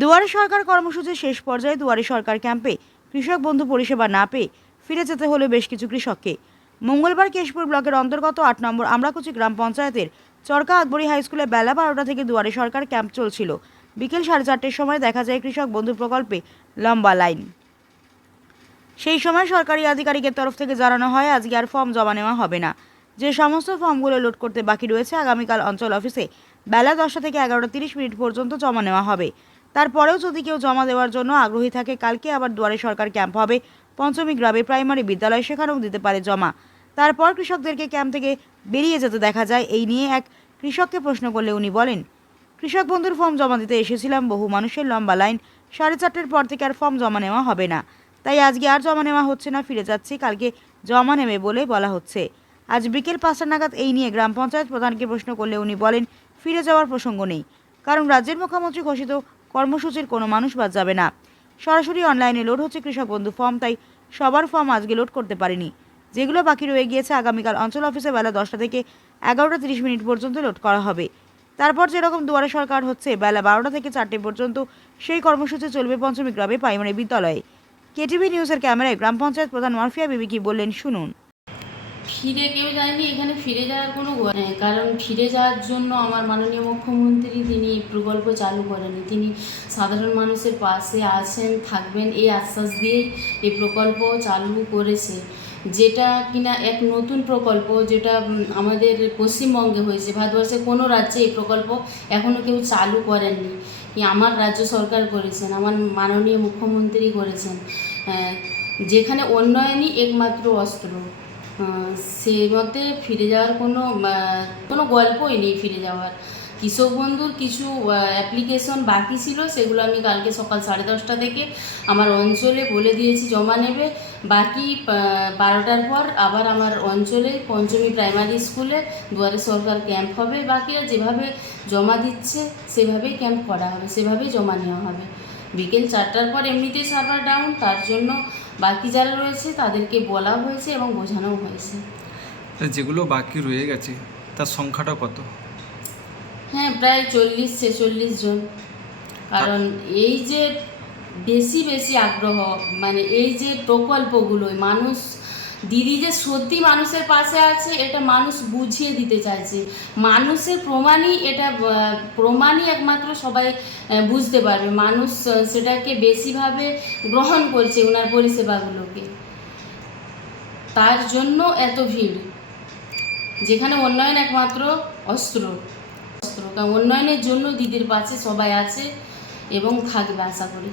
দুয়ারে সরকার কর্মসূচির শেষ পর্যায়ে দুয়ারে সরকার ক্যাম্পে কৃষক বন্ধু পরিষেবা না পেয়ে ফিরে যেতে হলো বেশ কিছু কৃষককে। মঙ্গলবার কেশপুর ব্লকের অন্তর্গত আট নম্বর আমরাকুচি গ্রাম পঞ্চায়েতের চরকা আকবরী হাই স্কুলে বেলা বারোটা থেকে দুয়ারে সরকার ক্যাম্প চলছিল। বিকেল সাড়ে চারটের সময় দেখা যায় কৃষক বন্ধু প্রকল্পে লম্বা লাইন। সেই সময় সরকারি আধিকারিকের তরফ থেকে জানানো হয়, আজকে আর ফর্ম জমা নেওয়া হবে না। যে সমস্ত ফর্মগুলো লোড করতে বাকি রয়েছে, আগামীকাল অঞ্চল অফিসে বেলা দশটা থেকে এগারোটা তিরিশ মিনিট পর্যন্ত জমা নেওয়া হবে। তারপরেও যদি কেউ জমা দেওয়ার জন্য আগ্রহী থাকে, কালকে আবার দুয়ারে সরকার ক্যাম্প হবে। পঞ্চমী গ্রামে প্রাইমারি বিদ্যালয় সেখানেও দিতে পারে জমা। তারপর কৃষকদেরকে ক্যাম্প থেকে বেরিয়ে যেতে দেখা যায়। এই নিয়ে এক কৃষককে প্রশ্ন করলে উনি বলেন, কৃষক বন্ধুর ফর্ম জমা দিতে এসেছিলাম। বহু মানুষের লম্বা লাইন। সাড়ে চারটের পর থেকে আর ফর্ম জমা নেওয়া হবে না। তাই আজকে আর জমা নেওয়া হচ্ছে না। ফিরে যাচ্ছি। কালকে জমা নেবে বলে বলা হচ্ছে। আজ বিকেল পাঁচটা নাগাদ এই নিয়ে গ্রাম পঞ্চায়েত প্রধানকে প্রশ্ন করলে উনি বলেন, ফিরে যাওয়ার প্রসঙ্গ নেই। কারণ রাজ্যের মুখ্যমন্ত্রী ঘোষিত কর্মসূচির কোনো মানুষ বাদ যাবে না। সরাসরি অনলাইনে লোড হচ্ছে কৃষক বন্ধু ফর্ম তাই সবার ফর্ম আজকে লোড করতে পারেনি। যেগুলো বাকি রয়ে গিয়েছে আগামীকাল অঞ্চল অফিসে বেলা দশটা থেকে এগারোটা তিরিশ মিনিট পর্যন্ত লোড করা হবে। তারপর যেরকম দুয়ারে সরকার হচ্ছে, বেলা বারোটা থেকে চারটে পর্যন্ত সেই কর্মসূচি চলবে পঞ্চমী গ্রামে প্রাইমারি বিদ্যালয়ে। কেটিভি নিউজের ক্যামেরায় গ্রাম পঞ্চায়েত প্রধান মারফিয়া বিবি কি বললেন, শুনুন। ফিরে কেউ যায়নি, এখানে ফিরে যাওয়ার কোনো কারণ ফিরে যাওয়ার জন্য আমার মাননীয় মুখ্যমন্ত্রী তিনি প্রকল্প চালু করেনি তিনি সাধারণ মানুষের পাশে আছেন, থাকবেন, এই আশ্বাস দিয়েই এই প্রকল্প চালু করেছে। যেটা কিনা এক নতুন প্রকল্প, যেটা আমাদের পশ্চিমবঙ্গে হয়েছে ভারতবর্ষের কোনো রাজ্যে এই প্রকল্প এখনও কেউ চালু করেননি। আমার রাজ্য সরকার করেছেন, আমার মাননীয় মুখ্যমন্ত্রী করেছেন। যেখানে উন্নয়নই একমাত্র অস্ত্র। আহ, সে মতে ফিরে যাওয়ার কোনো কোনো গল্পই নেই ফিরে যাওয়ার। কৃষক বন্ধুর কিছু অ্যাপ্লিকেশন বাকি ছিল সেগুলো আমি কালকে সকাল সাড়ে দশটা থেকে আমার অঞ্চলে বলে দিয়েছি জমা নেবে। বাকি বারোটার পর আবার আমার অঞ্চলে পঞ্চমী প্রাইমারি স্কুলে দুয়ারে সরকার ক্যাম্প হবে। বাকিরা যেভাবে জমা দিচ্ছে সেভাবেই ক্যাম্প করা হবে সেভাবেই জমা নেওয়া হবে। বিকেল চারটার পর এমনিতেই সার্ভার ডাউন তার জন্য বাকি যারা রয়েছে তাদেরকে বলা হয়েছে এবং বোঝানোও হয়েছে। যেগুলো বাকি রয়ে গেছে তার সংখ্যাটা কত? হ্যাঁ প্রায় চল্লিশ ছেচল্লিশ জন। কারণ এই যে বেশি বেশি আগ্রহ মানে এই যে প্রকল্পগুলো মানুষ দিদি যে সত্যি মানুষের পাশে আছে, এটা মানুষ বুঝিয়ে দিতে চাইছে। মানুষের প্রমাণই এটা প্রমাণই একমাত্র সবাই বুঝতে পারবে। মানুষ সেটাকে বেশিভাবে গ্রহণ করছে ওনার পরিষেবাগুলোকে। তার জন্য এত ভিড়, যেখানে উন্নয়ন একমাত্র অস্ত্র। অস্ত্র, কারণ উন্নয়নের জন্য দিদির পাশে সবাই আছে এবং থাকবে আশা করি।